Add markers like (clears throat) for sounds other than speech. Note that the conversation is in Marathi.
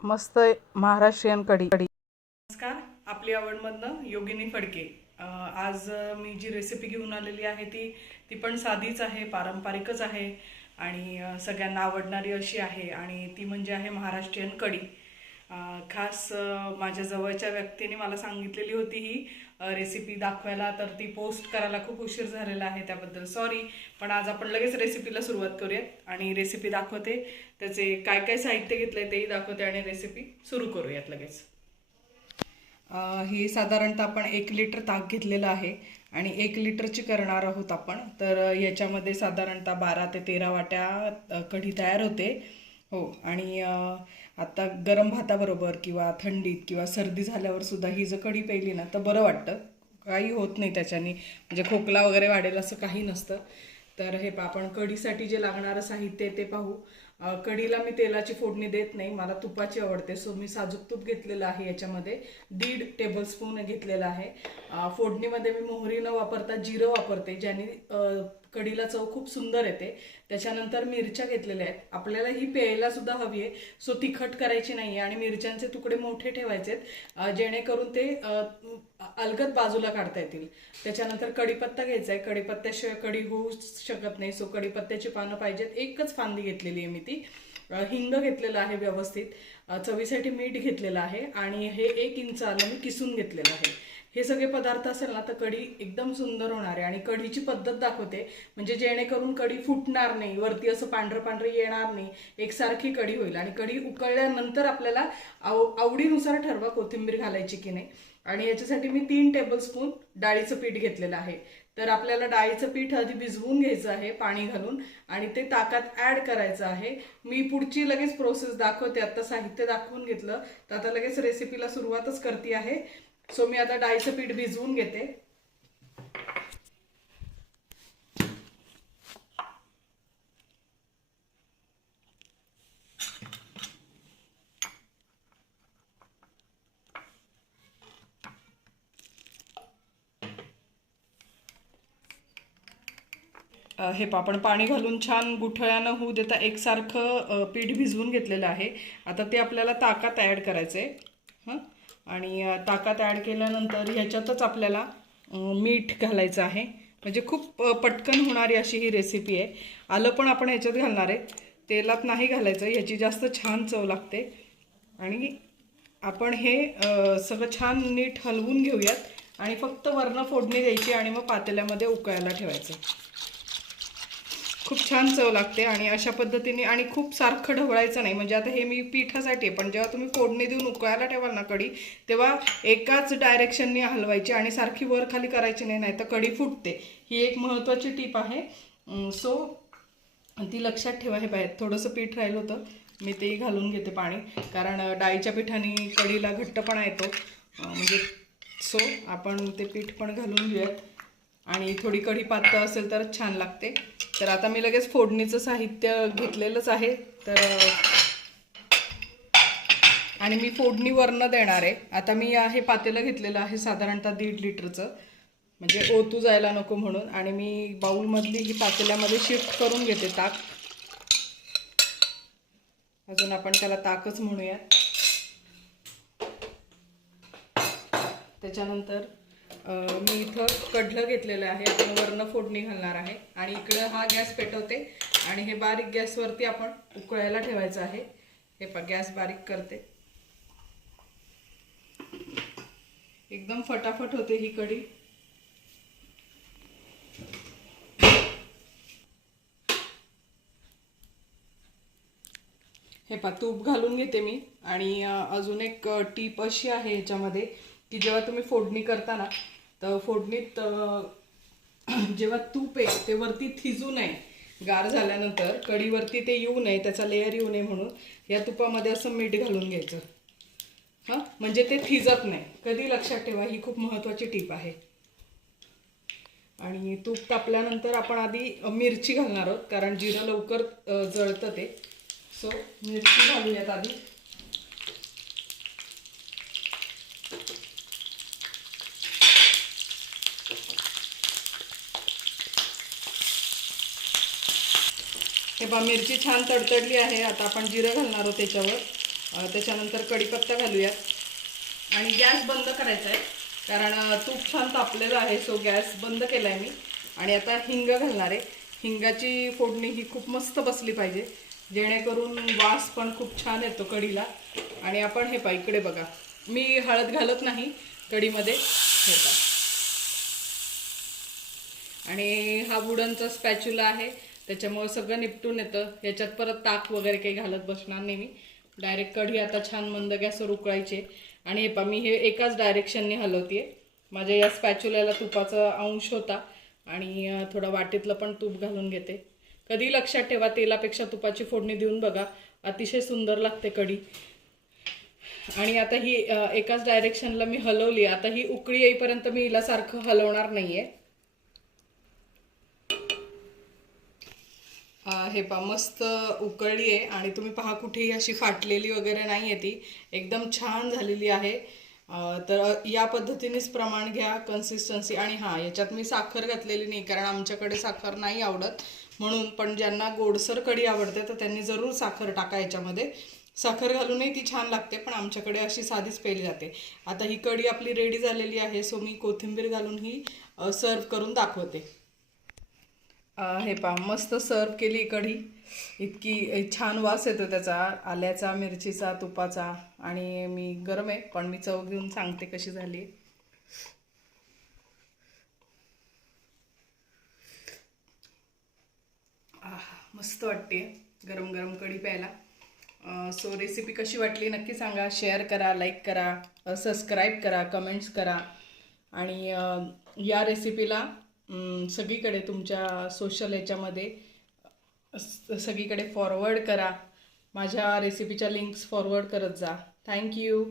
मस्त महाराष्ट्रीयन कढी कढी नमस्कार आपली आवडमधनं योगिनी फडके. आज मी जी रेसिपी घेऊन आलेली आहे ती ती पण साधीच आहे पारंपरिकच आहे आणि सगळ्यांना आवडणारी अशी आहे आणि ती म्हणजे आहे महाराष्ट्रीयन कढी. खास माझ्या जवळच्या व्यक्तीने मला सांगितलेली होती ही रेसिपी दाखवायला तर ती पोस्ट करायला खूप उशीर झालेला आहे त्याबद्दल. सॉरी पण आज आपण लगेच रेसिपीला सुरुवात करूयात आणि रेसिपी दाखवते. त्याचे काय काय साहित्य घेतलंय तेही दाखवते आणि रेसिपी सुरू करूयात लगेच. ही साधारणतः आपण एक लिटर ताक घेतलेलं आहे आणि एक लिटरची करणार आहोत आपण. तर याच्यामध्ये साधारणतः बारा ते तेरा वाट्या कढी तयार होते. हो आणि आता गरम भाताबरोबर किंवा थंडीत किंवा सर्दी झाल्यावर सुद्धा ही जर कढी प्यायली ना तर बरं वाटतं. काही होत नाही त्याच्यानी. म्हणजे खोकला वगैरे वाढेल असं काही नसतं. तर हे पा आपण कढीसाठी जे लागणारं साहित्य आहे ते पाहू. कढीला मी तेलाची फोडणी देत नाही. मला तुपाची आवडते सो मी साजूक तूप घेतलेलं आहे याच्यामध्ये. दीड टेबलस्पून घेतलेलं आहे. फोडणीमध्ये मी मोहरी न वापरता जिरं वापरते ज्याने कढीला चव खूप सुंदर येते. त्याच्यानंतर मिरच्या घेतलेल्या आहेत. आपल्याला ही प्यायला सुद्धा हवी आहे. सो तिखट करायची नाही आहे आणि मिरच्यांचे तुकडे मोठे ठेवायचे आहेत जेणेकरून ते अ, अलगद बाजूला काढता येतील. त्याच्यानंतर कढीपत्ता घ्यायचा आहे. कढीपत्त्याशिवाय कढी होऊ शकत नाही. सो कढीपत्त्याची पानं पाहिजेत. एकच फांदी घेतलेली आहे मी ती. हिंग घेतलेलं आहे व्यवस्थित. चवीसाठी मीठ घेतलेलं आहे आणि हे एक इंच आलं मी किसून घेतलेलं आहे. हे सगळे पदार्थ असेल ना तर कढी एकदम सुंदर होणार आहे आणि कढीची पद्धत दाखवते. म्हणजे जेणेकरून कढी फुटणार नाही वरती असं पांढरं पांढरं येणार नाही एकसारखी कढी होईल. आणि कढी उकळल्यानंतर आपल्याला आव आवडीनुसार ठरवा कोथिंबीर घालायची की नाही. आणि याच्यासाठी मी तीन टेबलस्पून डाळीचं पीठ घेतलेलं आहे. तर आपल्याला डाळीचं पीठ आधी भिजवून घ्यायचं आहे पाणी घालून आणि ते ताकात ॲड करायचं आहे. मी पुढची लगेच प्रोसेस दाखवते. आता साहित्य दाखवून घेतलं. तर आता लगेच रेसिपीला सुरुवातच करते आहे. सो मी आता डाळीचं पीठ भिजवून घेते. हे पा आपण पाणी घालून छान गुठळ्यानं होऊ देता एकसारखं पीठ भिजवून घेतलेलं आहे. आता ते आपल्याला ताकात ॲड करायचं आहे हां? आणि ताकात ॲड केल्यानंतर ह्याच्यातच आपल्याला मीठ घालायचं आहे. म्हणजे खूप पटकन होणारी अशी ही रेसिपी आहे. आलं पण आपण ह्याच्यात घालणार आहे. तेलात नाही घालायचं ह्याची जास्त छान चव लागते. आणि आपण हे सगळं छान नीट हलवून घेऊयात. आणि फक्त वरणं फोडणी द्यायची आणि मग पातेल्यामध्ये उकळायला ठेवायचं. खूप छान चव लागते आणि अशा पद्धतीने आणि खूप सारखं ढवळायचं नाही. म्हणजे आता हे मी पिठासाठी आहे पण जेव्हा तुम्ही फोडणी देऊन उकळायला ठेवाल ना कढी तेव्हा एकाच डायरेक्शननी हलवायची आणि सारखी वर खाली करायची नाही नाही तर कढी फुटते. ही एक महत्त्वाची टीप आहे. सो ती लक्षात ठेवा. हे बाहेर थोडंसं पीठ राहिलं होतं. मी तेही घालून घेते पाणी. कारण डाळीच्या पिठाने कढीला घट्टपणा येतो. म्हणजे सो आपण ते पीठ पण घालून घेऊयात. आणि थोडी कढी पातळ असेल तरच छान लागते. तर आता मी लगेच फोडणीचं साहित्य घेतलेलंच आहे. तर आणि मी फोडणी वरनं देणार आहे. आता मी हे पातेलं घेतलेलं आहे साधारणतः दीड लिटरचं. म्हणजे ओतू जायला नको म्हणून. आणि मी बाऊलमधली ही पातेल्यामध्ये शिफ्ट करून घेते ताक. अजून आपण त्याला ताकच म्हणूया त्याच्यानंतर मी इथं कढलं घेतलेलं आहे. आपण वरनं फोडणी घालणार आहे. आणि इकडं हा गॅस पेटवते. आणि हे बारीक गॅसवरती आपण उकळायला ठेवायचं आहे. हे पा गॅस बारीक करते. एकदम फटाफट होते ही कढी. हे पा तूप घालून घेते मी. आणि अजून एक टीप अशी आहे ह्याच्यामध्ये की जेव्हा तुम्ही फोडणी करता ना तर फोडणीत (clears throat) जेव्हा तूप आहे ते वरती थिजू नये गार झाल्यानंतर कढीवरती ते येऊ नये त्याचा लेअर येऊ नये म्हणून या तुपामध्ये असं मीठ घालून घ्यायचं. हां? म्हणजे ते थिजत नाही. कधी लक्षात ठेवा ही खूप महत्त्वाची टीप आहे. आणि तूप तापल्यानंतर आपण आधी मिरची घालणार आहोत कारण जिरं लवकर जळतं ते. सो मिरची घालूयात आधी. हे बा मिरची छान तडतडली आहे. आता आपण जिरं घालणार आहोत त्याच्यावर. त्याच्यानंतर कढीपत्ता घालूयात. आणि गॅस बंद करायचा आहे कारण तूप छान तापलेलं आहे सो गॅस बंद केला आहे मी. आणि आता हिंग घालणार आहे. हिंगाची फोडणी ही खूप मस्त बसली पाहिजे. जेणेकरून वास पण खूप छान येतो कढीला. आणि आपण हे पा इकडे बघा. मी हळद घालत नाही कढीमध्ये. हे पा आणि हा वुडनचा स्पॅच्युला आहे. त्याच्यामुळे सगळं निपटून येतं. याच्यात परत ताक वगैरे काही घालत बसणार नाही मी. डायरेक्ट कढी आता छान मंद गॅसवर उकळायचे आणि हे पा मी हे एकाच डायरेक्शनने हलवते माझ्या या स्पॅच्युल्याला तुपाचा अंश होता. आणि थोडं वाटीतलं पण तूप घालून घेते. कधी लक्षात ठेवा तेलापेक्षा तुपाची फोडणी देऊन बघा. अतिशय सुंदर लागते कढी. आणि आता ही एकाच डायरेक्शनला मी हलवली. आता ही उकळी येईपर्यंत मी हिला सारखं हलवणार नाही आहे हे पहा मस्त उकळली आहे आणि तुम्ही पहा कुठेही अशी फाटलेली वगैरे नाही आहे ती. एकदम छान झालेली आहे. तर या पद्धतीनेच प्रमाण घ्या कन्सिस्टन्सी आणि हां याच्यात मी साखर घातलेली नाही कारण आमच्याकडे साखर नाही आवडत. म्हणून पण ज्यांना गोडसर कढी आवडते तर त्यांनी जरूर साखर टाका याच्यामध्ये. साखर घालूनही ती छान लागते पण आमच्याकडे अशी साधीच पेली जाते. आता ही कढी आपली रेडी झालेली आहे सो मी कोथिंबीर घालून ही सर्व करून दाखवते. हे पहा मस्त सर्व केली कढी. इतकी छान वास येतो त्याचा. आल्याचा मिरचीचा तुपाचा. आणि मी गरम आहे पण मी चव घेऊन सांगते कशी झाली. मस्त वाटते गरम गरम कढी प्यायला. सो रेसिपी कशी वाटली नक्की सांगा. शेअर करा लाईक करा सबस्क्राईब करा कमेंट्स करा. आणि या रेसिपीला सगळीकडे तुमच्या सोशल याच्यामध्ये सगळीकडे फॉरवर्ड करा. माझ्या रेसिपीच्या लिंक्स फॉरवर्ड करत जा. थँक्यू